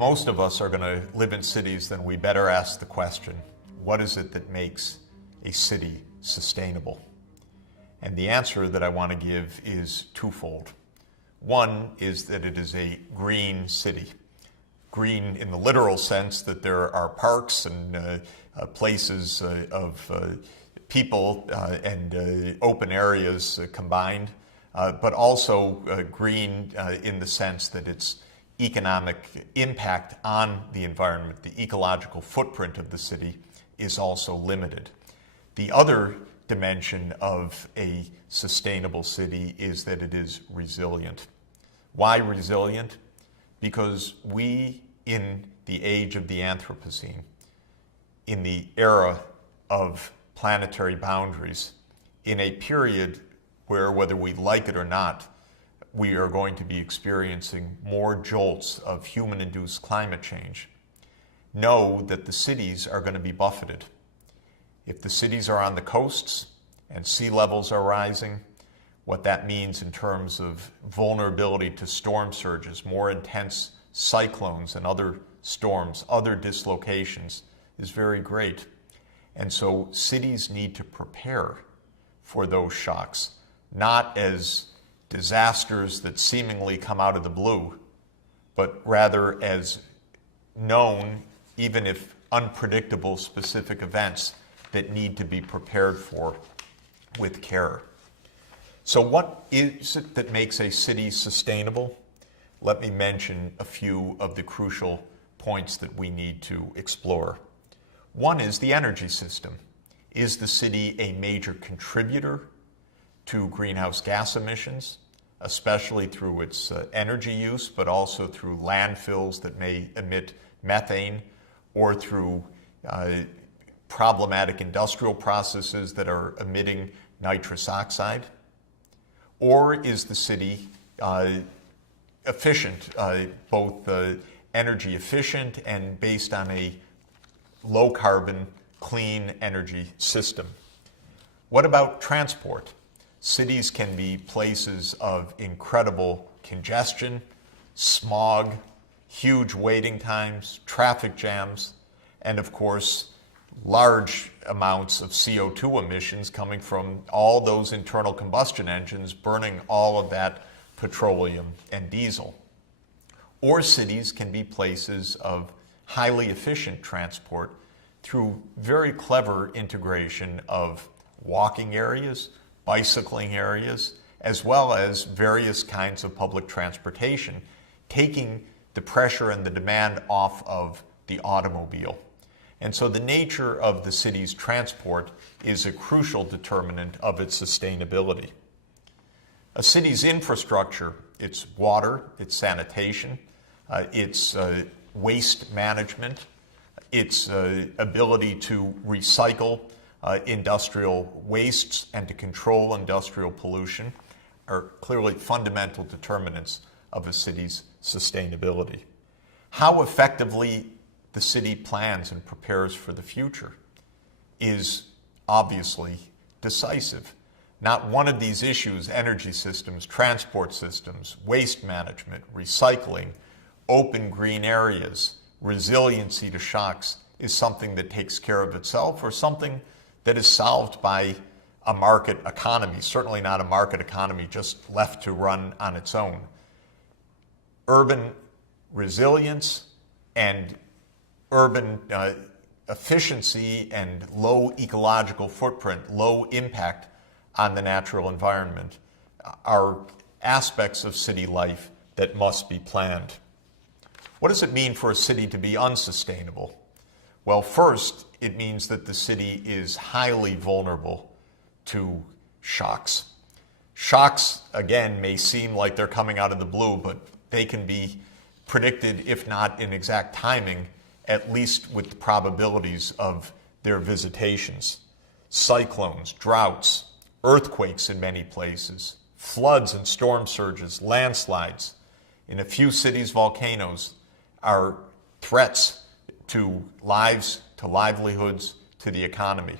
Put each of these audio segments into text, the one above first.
most of us are going to live in cities, then we better ask the question, what is it that makes a city sustainable? And the answer that I want to give is twofold. One is that it is a green city. Green in the literal sense that there are parks and places of people and open areas combined, but also green in the sense that its economic impact on the environment, the ecological footprint of the city, is also limited. The other dimension of a sustainable city is that it is resilient. Why resilient? Because we, in the age of the Anthropocene, in the era of planetary boundaries, in a period where, whether we like it or not, we are going to be experiencing more jolts of human-induced climate change, know that the cities are going to be buffeted. If the cities are on the coasts and sea levels are rising, what that means in terms of vulnerability to storm surges, more intense cyclones and other storms, other dislocations, is very great. And so cities need to prepare for those shocks, not as disasters that seemingly come out of the blue, but rather as known, even if unpredictable, specific events that need to be prepared for with care. So what is it that makes a city sustainable? Let me mention a few of the crucial points that we need to explore. One is the energy system. Is the city a major contributor to greenhouse gas emissions, especially through its energy use, but also through landfills that may emit methane, or through problematic industrial processes that are emitting nitrous oxide? Or is the city efficient, both energy efficient and based on a low carbon, clean energy system? What about transport? Cities can be places of incredible congestion, smog, huge waiting times, traffic jams, and of course, large amounts of CO2 emissions coming from all those internal combustion engines burning all of that petroleum and diesel. Or cities can be places of highly efficient transport through very clever integration of walking areas, bicycling areas, as well as various kinds of public transportation, taking the pressure and the demand off of the automobile. And so the nature of the city's transport is a crucial determinant of its sustainability. A city's infrastructure, its water, its sanitation, its waste management, its ability to recycle industrial wastes and to control industrial pollution are clearly fundamental determinants of a city's sustainability. How effectively the city plans and prepares for the future is obviously decisive. Not one of these issues, energy systems, transport systems, waste management, recycling, open green areas, resiliency to shocks, is something that takes care of itself or something that is solved by a market economy, certainly not a market economy just left to run on its own. Urban resilience and urban efficiency and low ecological footprint, low impact on the natural environment are aspects of city life that must be planned. What does it mean for a city to be unsustainable? Well, first, it means that the city is highly vulnerable to shocks. Shocks, again, may seem like they're coming out of the blue, but they can be predicted, if not in exact timing, at least with the probabilities of their visitations. Cyclones, droughts, earthquakes in many places, floods and storm surges, landslides. In a few cities, volcanoes are threats to lives, to livelihoods, to the economy.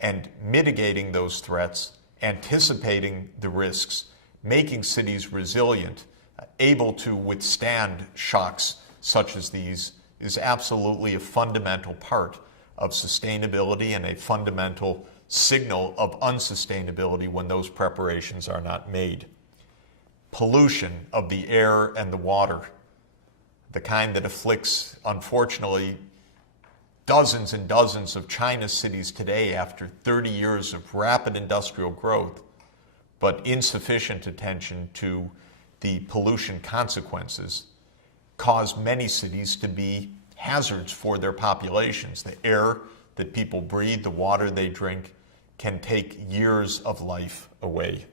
And mitigating those threats, anticipating the risks, making cities resilient, able to withstand shocks such as these is absolutely a fundamental part of sustainability and a fundamental signal of unsustainability when those preparations are not made. Pollution of the air and the water, the kind that afflicts, unfortunately, dozens and dozens of China's cities today after 30 years of rapid industrial growth, but insufficient attention to the pollution consequences, cause many cities to be hazards for their populations. The air that people breathe, the water they drink, can take years of life away.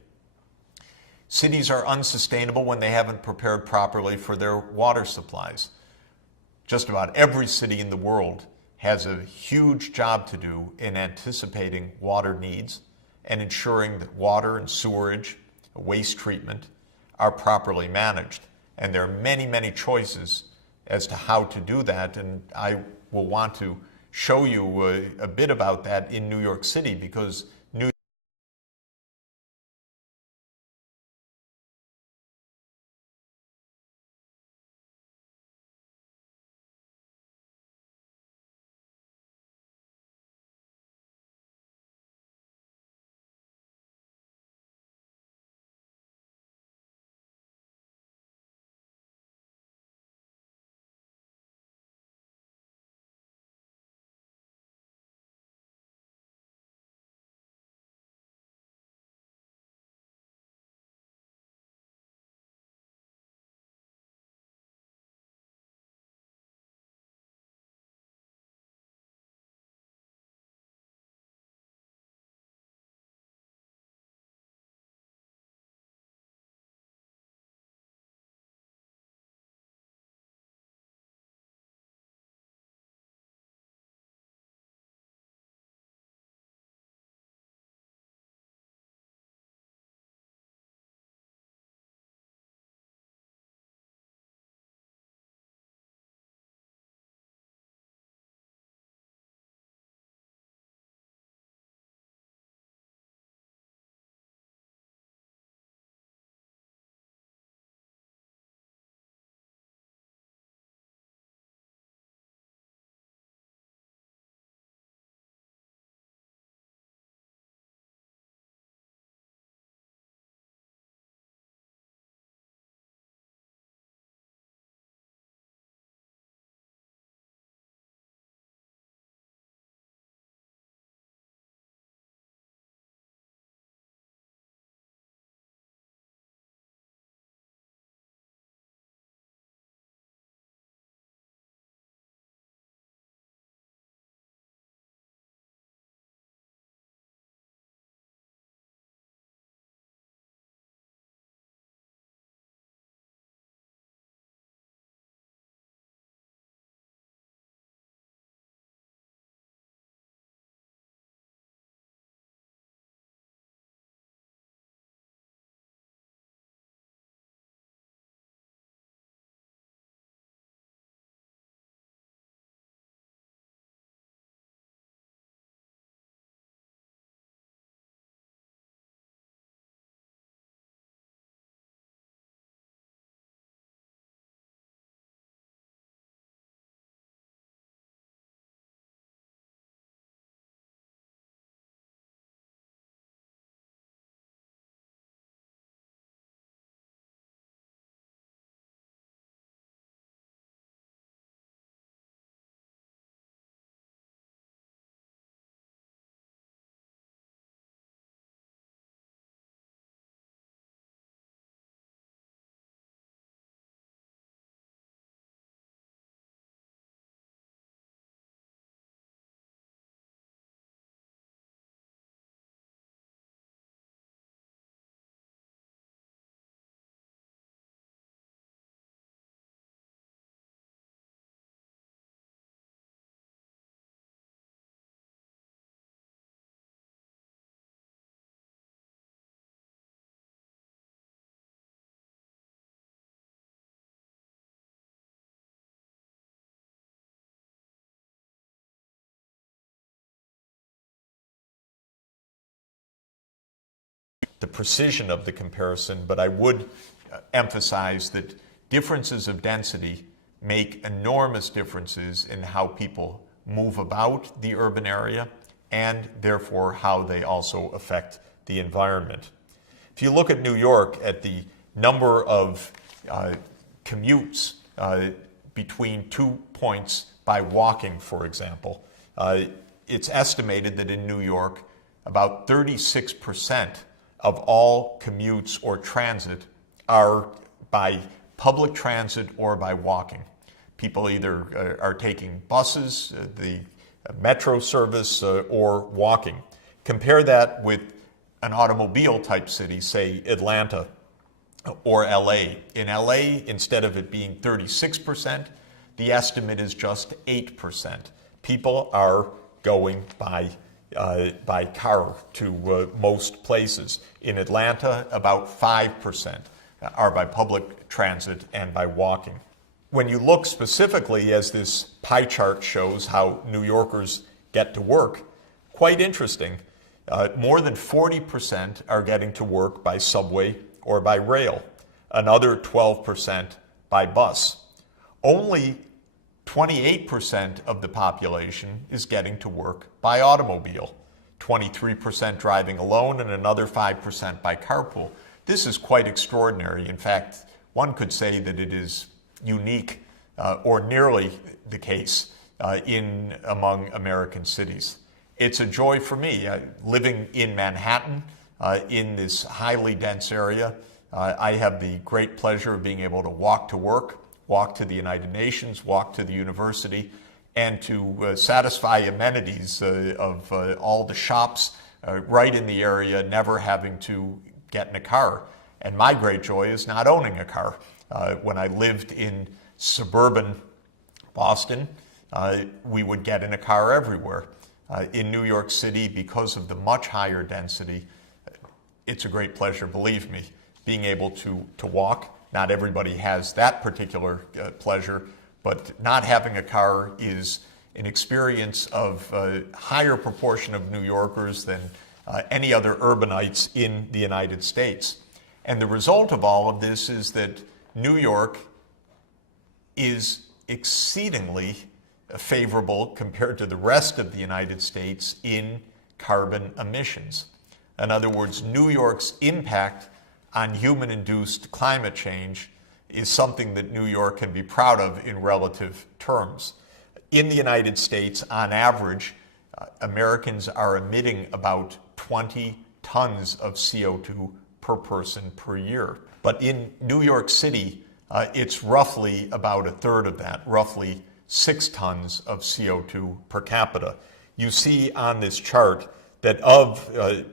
Cities are unsustainable when they haven't prepared properly for their water supplies. Just about every city in the world has a huge job to do in anticipating water needs and ensuring that water and sewerage, waste treatment, are properly managed. And there are many, many choices as to how to do that, and I will want to show you a bit about that in New York City, because the precision of the comparison, but I would emphasize that differences of density make enormous differences in how people move about the urban area and therefore how they also affect the environment. If you look at New York, at the number of commutes between 2 points by walking, for example, it's estimated that in New York, about 36% of all commutes or transit are by public transit or by walking. People either are taking buses, the metro service, or walking. Compare that with an automobile type city, say Atlanta or LA. In LA, instead of it being 36%, the estimate is just 8%. People are going by car to most places. In Atlanta, about 5% are by public transit and by walking. When you look specifically, as this pie chart shows, how New Yorkers get to work, quite interesting. More than 40% are getting to work by subway or by rail. Another 12% by bus. Only 28% of the population is getting to work by automobile. 23% driving alone and another 5% by carpool. This is quite extraordinary. In fact, one could say that it is unique or nearly the case among American cities. It's a joy for me. Living in Manhattan, in this highly dense area, I have the great pleasure of being able to walk to work, walk to the United Nations, walk to the university, and to satisfy amenities of all the shops right in the area, never having to get in a car. And my great joy is not owning a car. When I lived in suburban Boston, we would get in a car everywhere. In New York City, because of the much higher density, it's a great pleasure, believe me, being able to walk. Not everybody has that particular pleasure, but not having a car is an experience of a higher proportion of New Yorkers than any other urbanites in the United States. And the result of all of this is that New York is exceedingly favorable compared to the rest of the United States in carbon emissions. In other words, New York's impact on human-induced climate change is something that New York can be proud of in relative terms. In the United States, on average, Americans are emitting about 20 tons of CO2 per person per year. But in New York City, it's roughly about a third of that, roughly 6 tons of CO2 per capita. You see on this chart that of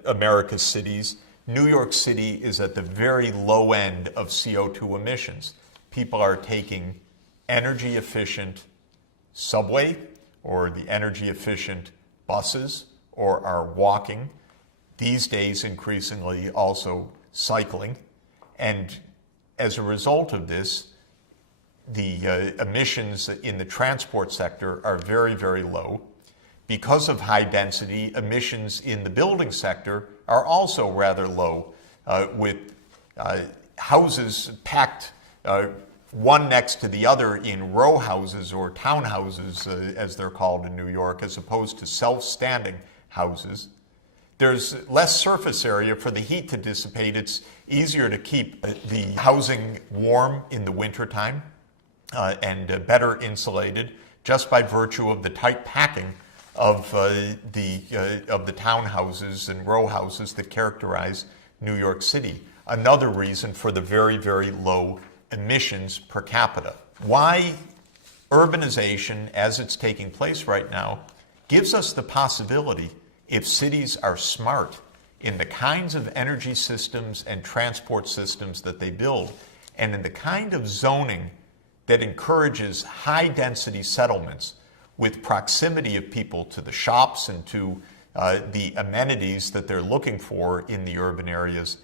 America's cities, New York City is at the very low end of CO2 emissions. People are taking energy efficient subway or the energy efficient buses or are walking. These days, increasingly also cycling. And as a result of this, the emissions in the transport sector are very, very low. Because of high density, emissions in the building sector are also rather low, with houses packed one next to the other in row houses or townhouses, as they're called in New York, as opposed to self-standing houses. There's less surface area for the heat to dissipate. It's easier to keep the housing warm in the wintertime and better insulated just by virtue of the tight packing of the townhouses and row houses that characterize New York City. Another reason for the very, very low emissions per capita. Why urbanization, as it's taking place right now, gives us the possibility, if cities are smart in the kinds of energy systems and transport systems that they build, and in the kind of zoning that encourages high-density settlements with proximity of people to the shops and to the amenities that they're looking for in the urban areas,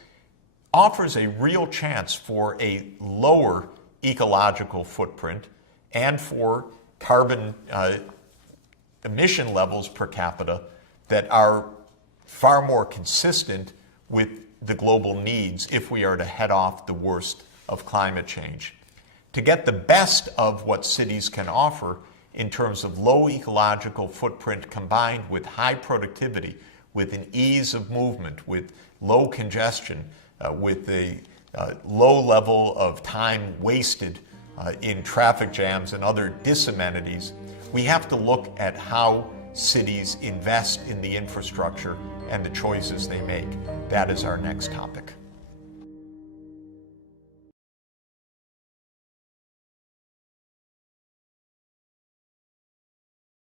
offers a real chance for a lower ecological footprint and for carbon emission levels per capita that are far more consistent with the global needs if we are to head off the worst of climate change. To get the best of what cities can offer in terms of low ecological footprint combined with high productivity, with an ease of movement, with low congestion, with a low level of time wasted in traffic jams and other disamenities, we have to look at how cities invest in the infrastructure and the choices they make. That is our next topic.